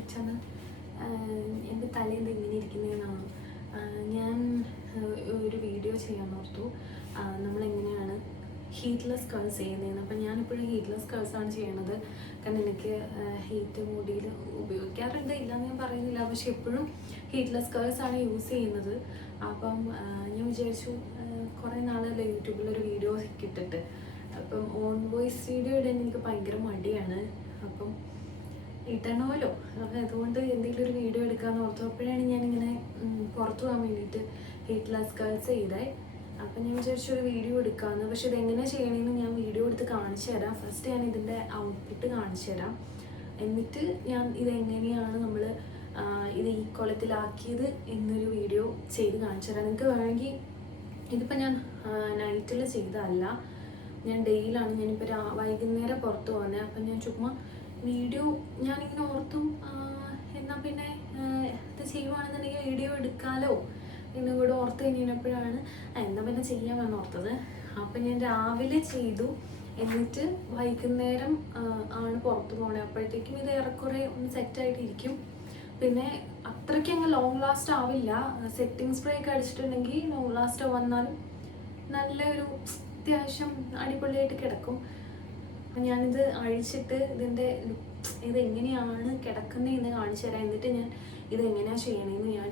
വെച്ചാണ് എൻ്റെ തലേന്ത് ഇങ്ങനെ ഇരിക്കുന്നതെന്നാണ്. ഞാൻ ഒരു വീഡിയോ ചെയ്യാൻ ഓർത്തു നമ്മളെങ്ങനെയാണ് ഹീറ്റ്ലെസ് കേൾസ് ചെയ്യുന്നതെന്ന്. അപ്പം ഞാനിപ്പോഴും ഹീറ്റ്ലെസ് കേൾസാണ് ചെയ്യണത്. കാരണം എനിക്ക് ഹീറ്റ് മുടിയിൽ ഉപയോഗിക്കാറുണ്ട്, ഇല്ലയെന്ന് ഞാൻ പറയുന്നില്ല, പക്ഷെ എപ്പോഴും ഹീറ്റ്ലെസ് കേൾസാണ് യൂസ് ചെയ്യുന്നത്. അപ്പം ഞാൻ വിചാരിച്ചു കുറേ നാളല്ലേ യൂട്യൂബിലൊരു വീഡിയോ ഇട്ടിട്ട്, അപ്പം ഓൺ വോയിസ് വീഡിയോ ഇടാൻ എനിക്ക് ഭയങ്കര മടിയാണ്. അപ്പം ഇടണമല്ലോ, അതുകൊണ്ട് എന്തെങ്കിലും ഒരു വീഡിയോ എടുക്കാമെന്ന് ഓർത്തു. അപ്പോഴാണ് ഞാനിങ്ങനെ പുറത്തു പോകാൻ വേണ്ടിയിട്ട് ഹീറ്റ്ലെസ് കേൾസ് ചെയ്തേ. അപ്പം ഞാൻ വിചാരിച്ചൊരു വീഡിയോ എടുക്കാമെന്ന്. പക്ഷെ ഇതെങ്ങനെ ചെയ്യണമെന്ന് ഞാൻ വീഡിയോ എടുത്ത് കാണിച്ചു തരാം. ഫസ്റ്റ് ഞാൻ ഇതിൻ്റെ ഔട്ട്പുട്ട് കാണിച്ചു തരാം, എന്നിട്ട് ഞാൻ ഇതെങ്ങനെയാണ് നമ്മൾ ഇത് ഈ കുളത്തിലാക്കിയത് എന്നൊരു വീഡിയോ ചെയ്ത് കാണിച്ചു തരാം. നിങ്ങൾക്ക് വേണമെങ്കിൽ ഇതിപ്പോൾ ഞാൻ നൈറ്റിൽ ചെയ്തതല്ല, ഞാൻ ഡെയിലാണ്. ഞാനിപ്പോൾ വൈകുന്നേരം പുറത്ത് പോകുന്നത്. അപ്പം ഞാൻ ചുമ്മാ വീഡിയോ ഞാനിങ്ങനെ ഓർത്തും എന്നാൽ പിന്നെ ഇത് ചെയ്യുവാണെന്നുണ്ടെങ്കിൽ വീഡിയോ എടുക്കാമല്ലോ എന്നും കൂടെ ഓർത്ത് കഴിഞ്ഞപ്പോഴാണ് എന്നാൽ പിന്നെ ചെയ്യാമെന്ന് ഓർത്തത്. അപ്പം ഞാൻ രാവിലെ ചെയ്തു, എന്നിട്ട് വൈകുന്നേരം ആണ് പുറത്ത് പോകണേ. അപ്പോഴത്തേക്കും ഇത് ഏറെക്കുറെ ഒന്ന് സെറ്റായിട്ടിരിക്കും. പിന്നെ അത്രയ്ക്ക് അങ്ങ് ലോങ് ലാസ്റ്റ് ആവില്ല. സെറ്റിംഗ് സ്പ്രേ ഒക്കെ അടിച്ചിട്ടുണ്ടെങ്കിൽ ലോങ് ലാസ്റ്റ് വന്നാലും നല്ലൊരു അത്യാവശ്യം അടിപൊളിയായിട്ട് കിടക്കും. ഞാനിത് അഴിച്ചിട്ട് ഇതെങ്ങനെയാണ് കിടക്കുന്നതെന്ന് കാണിച്ചു തരാം. എന്നിട്ട് ഞാൻ ഇതെങ്ങനെയാണ് ചെയ്യണമെന്ന് ഞാൻ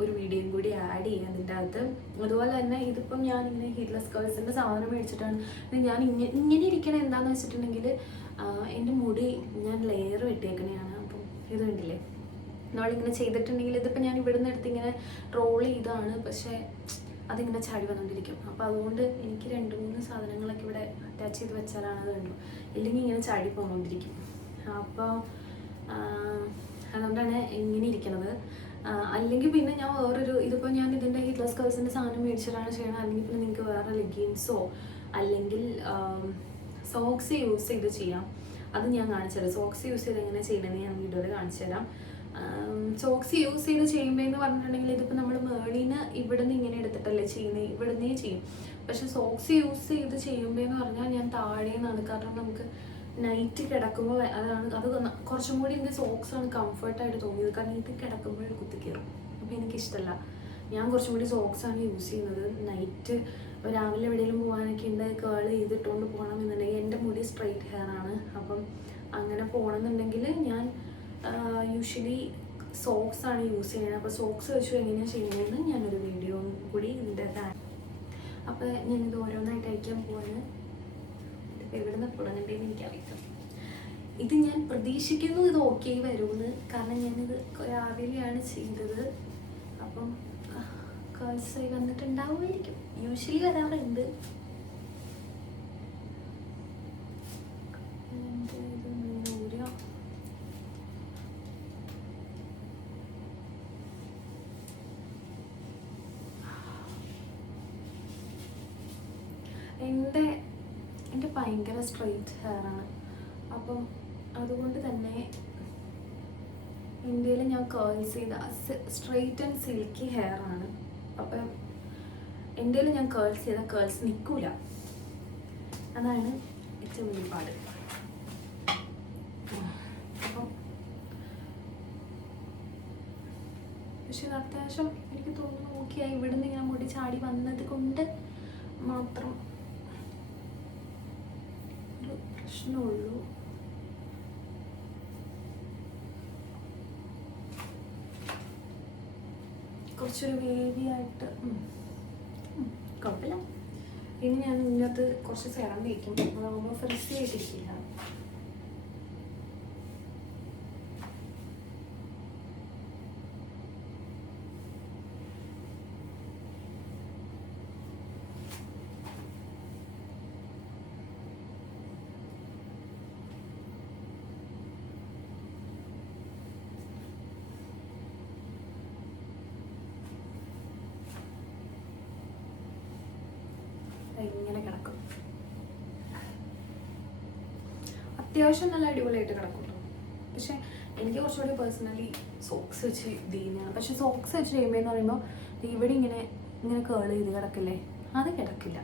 ഒരു വീഡിയോയും കൂടി ആഡ് ചെയ്യാം അതിൻ്റെ അകത്ത്. അതുപോലെ തന്നെ ഇതിപ്പം ഞാനിങ്ങനെ ഹീറ്റ്ലെസ് കേൾസിൻ്റെ സാധനം മേടിച്ചിട്ടാണ് ഞാൻ ഇങ്ങനെ ഇരിക്കണത്. എന്താണെന്ന് വെച്ചിട്ടുണ്ടെങ്കിൽ എൻ്റെ മുടി ഞാൻ ലെയർ വെട്ടിയേക്കണെയാണ്. അപ്പം ഇത് കണ്ടില്ലേ, നമ്മളിങ്ങനെ ചെയ്തിട്ടുണ്ടെങ്കിൽ ഇതിപ്പോൾ ഞാൻ ഇവിടെ നിന്ന് എടുത്ത് ഇങ്ങനെ റോൾ ചെയ്താണ്, പക്ഷേ അതിങ്ങനെ ചാടി വന്നുകൊണ്ടിരിക്കും. അപ്പോൾ അതുകൊണ്ട് എനിക്ക് 2-3 സാധനങ്ങളൊക്കെ ഇവിടെ അറ്റാച്ച് ചെയ്ത് വെച്ചാലാണ് അത് കണ്ടു, ഇല്ലെങ്കിൽ ഇങ്ങനെ ചാടി പോന്നുകൊണ്ടിരിക്കും. അപ്പോൾ അതുകൊണ്ടാണ് ഇങ്ങനെ ഇരിക്കുന്നത്. അല്ലെങ്കിൽ പിന്നെ ഞാൻ ഇതിപ്പോൾ ഞാൻ ഇതിൻ്റെ ഹീറ്റ്ലെസ് കേൾസിൻ്റെ സാധനം മേടിച്ചിട്ടാണ് ചെയ്യണം. അല്ലെങ്കിൽ പിന്നെ നിങ്ങൾക്ക് വേറെ ലെഗിൻസോ അല്ലെങ്കിൽ സോക്സ് യൂസ് ചെയ്ത് ചെയ്യാം. അത് ഞാൻ കാണിച്ചു തരാം. സോക്സ് യൂസ് ചെയ്ത് എങ്ങനെ ചെയ്യണമെന്ന് ഞാൻ വീഡിയോയിൽ കാണിച്ചു തരാം. സോക്സ് യൂസ് ചെയ്ത് ചെയ്യുമ്പോൾ എന്ന് പറഞ്ഞിട്ടുണ്ടെങ്കിൽ ഇതിപ്പോൾ നമ്മൾ മേളിന്ന് ഇവിടെ നിന്ന് ഇങ്ങനെ എടുത്തിട്ടല്ലേ ചെയ്യുന്നത്, ഇവിടെ നിന്നേ ചെയ്യും. പക്ഷെ സോക്സ് യൂസ് ചെയ്ത് ചെയ്യുമ്പോൾ എന്ന് പറഞ്ഞാൽ ഞാൻ താഴെ നിന്നാണ്. കാരണം നമുക്ക് നൈറ്റ് കിടക്കുമ്പോൾ അത് കുറച്ചും കൂടി എൻ്റെ സോക്സാണ് കംഫർട്ടായിട്ട് തോന്നിയത്. കാരണം ഇത് കിടക്കുമ്പോൾ കുത്തിക്കയറും, അപ്പോൾ എനിക്കിഷ്ടമല്ല. ഞാൻ കുറച്ചും കൂടി സോക്സാണ് യൂസ് ചെയ്യുന്നത്. നൈറ്റ് രാവിലെ എവിടെയെങ്കിലും പോകാനൊക്കെ ഉണ്ട്, കേൾ ചെയ്തിട്ടുകൊണ്ട് പോകണം എന്നുണ്ടെങ്കിൽ, എൻ്റെ മുടി സ്ട്രെയിറ്റ് ഹെയർ ആണ്. അപ്പം അങ്ങനെ പോകണമെന്നുണ്ടെങ്കിൽ ഞാൻ യൂഷ്വലി സോക്സാണ് യൂസ് ചെയ്യുന്നത്. അപ്പോൾ സോക്സ് വെച്ച് എങ്ങനെയാണ് ചെയ്യുന്നതെന്ന് ഞാനൊരു വീഡിയോ കൂടി ഇതിൻ്റെ അകത്ത്. അപ്പോൾ ഞാനിത് ഓരോന്നായിട്ട് അയക്കാൻ പോവാണ്. ഇതിപ്പോൾ എവിടെ നിന്ന് തുടങ്ങേണ്ടതെന്ന് എനിക്കറിയാം. ഇത് ഞാൻ പ്രതീക്ഷിക്കുന്നു ഇത് ഓക്കെ വരുമെന്ന്. കാരണം ഞാനിത് രാവിലെയാണ് ചെയ്തത്. അപ്പം കേൾസ് വന്നിട്ടുണ്ടാവുമായിരിക്കും, യൂഷ്വലി വരാറുണ്ട്. എൻ്റെ ഭയങ്കര സ്ട്രെയിറ്റ് ഹെയറാണ്. അപ്പം അതുകൊണ്ട് തന്നെ ഇന്ത്യയിൽ ഞാൻ കേൾസ് ചെയ്ത സ്ട്രെയിറ്റ് ആൻഡ് സിൽക്കി ഹെയറാണ്. അപ്പം ഇന്ത്യയിൽ ഞാൻ കേൾസ് ചെയ്ത കേൾസ് നിൽക്കൂല. അതാണ് ഏറ്റവും വലിയ പാട്. അപ്പം പക്ഷെ അത്യാവശ്യം എനിക്ക് തോന്നുന്നു ഓക്കെയായി. ഇവിടുന്ന് ഇങ്ങനെ മുടി ചാടി വന്നത് കൊണ്ട് മാത്രം ഒരു പ്രശ്നമുള്ളൂ. കുറച്ചൊരു വേവിയായിട്ട് കുഴപ്പമില്ല. ഇനി ഞാൻ ഇതിനകത്ത് കുറച്ച് സെറം തേക്കും, അതാകുമ്പോൾ ഫ്രഷി ആയിട്ടിരിക്കില്ല. ഇങ്ങനെ കിടക്കും. അത്യാവശ്യം നല്ല അടിപൊളിയായിട്ട് കിടക്കും. പക്ഷെ എനിക്ക് കുറച്ചുകൂടി പേഴ്സണലി സോക്സ് വെച്ച് ഇത് ചെയ്യുന്നതാണ്. പക്ഷെ സോക്സ് വെച്ച് ചെയ്യുമ്പോൾ എന്ന് പറയുമ്പോൾ ഇവിടെ ഇങ്ങനെ കേൾ ചെയ്ത് കിടക്കില്ലേ, അത് കിടക്കില്ല.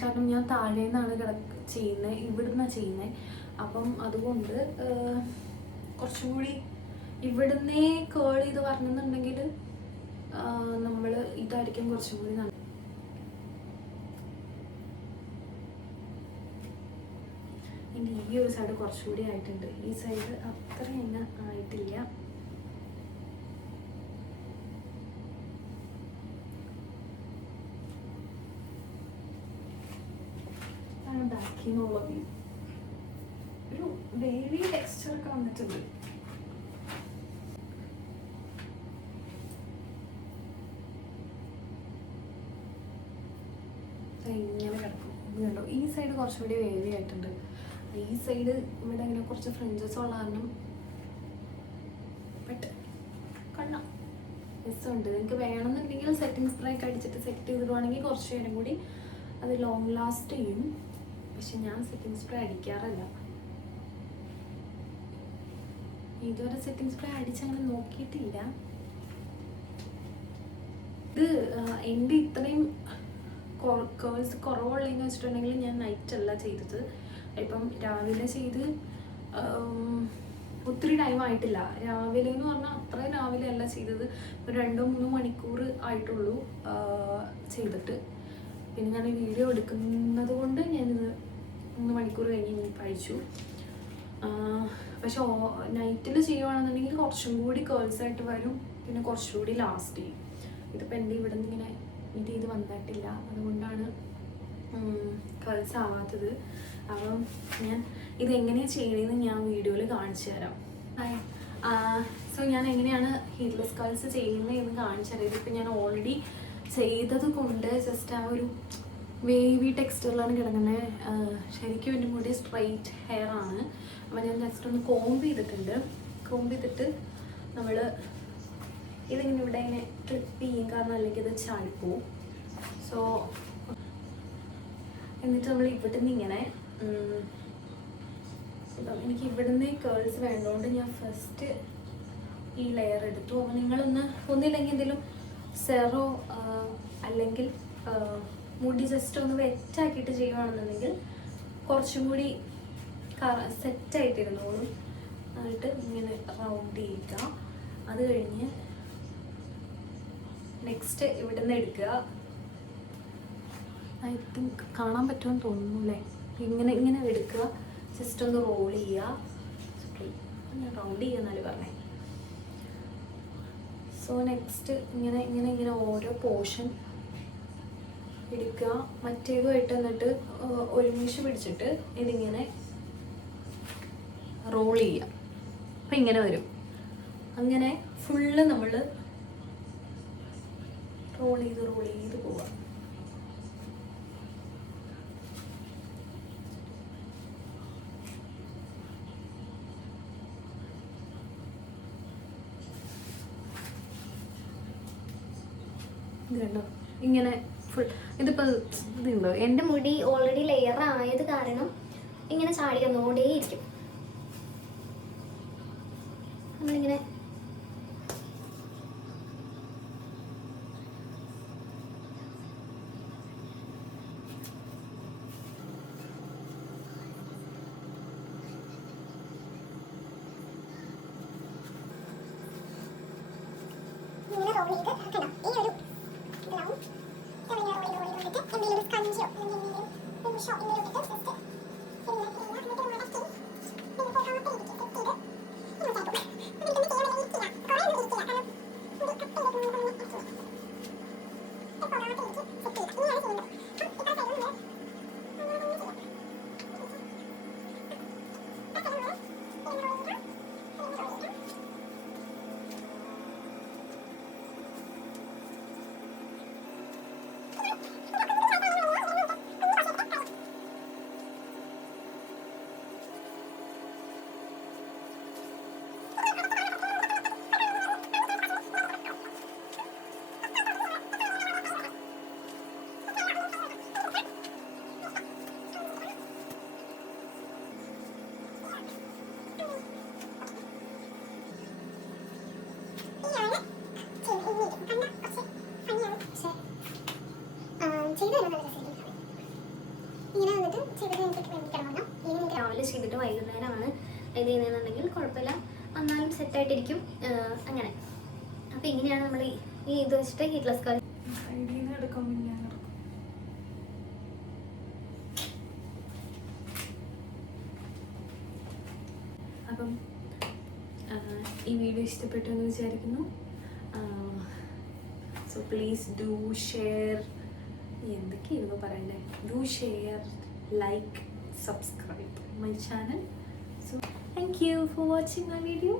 കാരണം ഞാൻ താഴെ നിന്നാണ് ചെയ്യുന്നത്, ഇവിടുന്നാണ് ചെയ്യുന്നത്. അപ്പം അതുകൊണ്ട് കുറച്ചും കൂടി ഇവിടുന്നേ കേൾ ചെയ്ത് വരണമെന്നുണ്ടെങ്കിൽ നമ്മൾ ഇതായിരിക്കും കുറച്ചും കൂടി നല്ലത്. ഇനി ഈ ഒരു സൈഡ് കുറച്ചുകൂടി ആയിട്ടുണ്ട്, ഈ സൈഡ് അത്ര തന്നെ ആയിട്ടില്ല. ബാക്കി നിന്നുള്ള ഒരു വേവി ടെക്സ്ചറൊക്കെ വന്നിട്ടുണ്ട്. ഇങ്ങനെ കിടക്കും. കണ്ടോ, ഈ സൈഡ് കുറച്ചുകൂടി വേവി ആയിട്ടുണ്ട്. ഈ സൈഡ് ഇവിടെ ഇങ്ങനെ കുറച്ച് ഫ്രിഞ്ചസ് ഉള്ള കാരണം ബട്ട് കണ്ണാം രസമുണ്ട്. നിങ്ങൾക്ക് വേണമെന്നുണ്ടെങ്കിൽ സെറ്റിംഗ് സ്പ്രേ ഒക്കെ അടിച്ചിട്ട് സെറ്റ് ചെയ്തിടുവാണെങ്കിൽ കുറച്ച് നേരം കൂടി അത് ലോങ് ലാസ്റ്റ് ചെയ്യും. പക്ഷെ ഞാൻ സെറ്റിംഗ് സ്പ്രേ അടിക്കാറില്ല. ഇതുവരെ സെറ്റിംഗ് സ്പ്രേ അടിച്ചങ്ങനെ നോക്കിയിട്ടില്ല. ഇത് എൻ്റെ ഇത്രയും കേൾസ് കുറവുള്ളതെന്ന് വെച്ചിട്ടുണ്ടെങ്കിൽ ഞാൻ നൈറ്റ് അല്ല ചെയ്തത്. ഇപ്പം രാവിലെ ചെയ്ത് ഒത്തിരി ടൈം ആയിട്ടില്ല. രാവിലെ എന്ന് പറഞ്ഞാൽ അത്രയും രാവിലെ അല്ല ചെയ്തത്, ഒരു 2-3 മണിക്കൂർ ആയിട്ടുള്ളൂ ചെയ്തിട്ട്. പിന്നെ ഞാൻ വീഡിയോ എടുക്കുന്നത് കൊണ്ട് ഞാനിത് 3 മണിക്കൂർ കഴിഞ്ഞ് ഞാൻ കഴിച്ചു. പക്ഷെ നൈറ്റിൽ ചെയ്യുവാണെന്നുണ്ടെങ്കിൽ കുറച്ചും കൂടി കേൾസായിട്ട് വരും, പിന്നെ കുറച്ചുകൂടി ലാസ്റ്റ് ചെയ്യും. ഇതിപ്പോൾ എൻ്റെ ഇവിടെ നിന്ന് ഇങ്ങനെ ഇത് വന്നിട്ടില്ല, അതുകൊണ്ടാണ് കേൾസ് ആവാത്തത്. അപ്പം ഞാൻ ഇതെങ്ങനെയാണ് ചെയ്യണമെന്ന് ഞാൻ വീഡിയോയിൽ കാണിച്ചു തരാം. സോ ഞാൻ എങ്ങനെയാണ് ഹീറ്റ്ലെസ് കേൾസ് ചെയ്യുന്നത് എന്ന് കാണിച്ചു തരാം. ഇതിപ്പോൾ ഞാൻ ഓൾറെഡി ചെയ്തത് കൊണ്ട് ജസ്റ്റ് ആ ഒരു വേവി ടെക്സ്ചറിലാണ് കിടക്കുന്നത്. ശരിക്കും എൻ്റെ മുടി സ്ട്രൈറ്റ് ഹെയർ ആണ്. അപ്പം ഞാൻ ജസ്റ്റ് ഒന്ന് കോംബ് ചെയ്തിട്ടുണ്ട്. കോംബ് ചെയ്തിട്ട് നമ്മൾ ഇതിങ്ങനെ ഇവിടെ ഇങ്ങനെ ക്ലിപ്പ് ചെയ്യും, കാരണം അല്ലെങ്കിൽ ഇത് ചാടിപ്പോവും. സോ എന്നിട്ട് നമ്മൾ ഇവിടെ നിന്ന് ഇങ്ങനെ എനിക്ക് ഇവിടുന്ന് കേൾസ് വേണ്ടതുകൊണ്ട് ഞാൻ ഫസ്റ്റ് ഈ ലെയർ എടുത്തു. അപ്പോൾ നിങ്ങളൊന്ന് ഒന്നില്ലെങ്കിൽ എന്തെങ്കിലും സെറോ അല്ലെങ്കിൽ മുടി ജസ്റ്റ് ഒന്ന് വെറ്റാക്കിയിട്ട് ചെയ്യുകയാണെന്നുണ്ടെങ്കിൽ കുറച്ചും കൂടി സെറ്റായിട്ടിരുന്നോളും. എന്നിട്ട് ഇങ്ങനെ റൗണ്ട് ചെയ്യുക. അത് കഴിഞ്ഞ് നെക്സ്റ്റ് ഇവിടെ നിന്ന് എടുക്കുക. ഐ തിങ്ക് കാണാൻ പറ്റുമെന്ന് തോന്നുന്നു അല്ലേ. ഇങ്ങനെ എടുക്കുക, ജസ്റ്റ് ഒന്ന് റോൾ ചെയ്യുക. സോറി, ഞാൻ റൗണ്ട് ചെയ്യുന്നാല് പറഞ്ഞേ. സോ നെക്സ്റ്റ് ഇങ്ങനെ ഓരോ പോർഷൻ എടുക്കുക. മറ്റേതുമായിട്ട് എന്നിട്ട് ഒരുമിച്ച് പിടിച്ചിട്ട് ഇതിങ്ങനെ റോൾ ചെയ്യുക. അപ്പം ഇങ്ങനെ വരും. അങ്ങനെ ഫുള്ള് നമ്മൾ റോൾ ചെയ്ത് പോവുക. ഇതുണ്ടോ, ഇങ്ങനെ ഫുൾ. ഇതിപ്പോൾ ഇതുണ്ടോ, എൻ്റെ മുടി ഓൾറെഡി ലെയർ ആയത് കാരണം ഇങ്ങനെ ചാടി വന്നുകൊണ്ടേയിരിക്കും. നമ്മളിങ്ങനെ റോൾ ചെയ്ത് ഈ ഒരു ഇത് ചെയ്യുന്നതെന്നുണ്ടെങ്കിൽ കുഴപ്പമില്ല, എന്നാലും സെറ്റായിട്ടിരിക്കും. അങ്ങനെ അപ്പോൾ ഇങ്ങനെയാണ് നമ്മൾ ഈ ഇത് വെച്ചിട്ട് ഹീറ്റ്ലെസ് കറി. സൈഡിൽ നിന്ന് എടുക്കുമ്പോൾ ഞാൻ എടുക്കും. അപ്പം ഈ വീഡിയോ ഇഷ്ടപ്പെട്ടു എന്ന് വിചാരിക്കുന്നു. സോ പ്ലീസ് ഡു ഷെയർ, എന്തൊക്കെയായിരുന്നു പറയണ്ടേ, do share, like, subscribe my channel. So thank you for watching my video.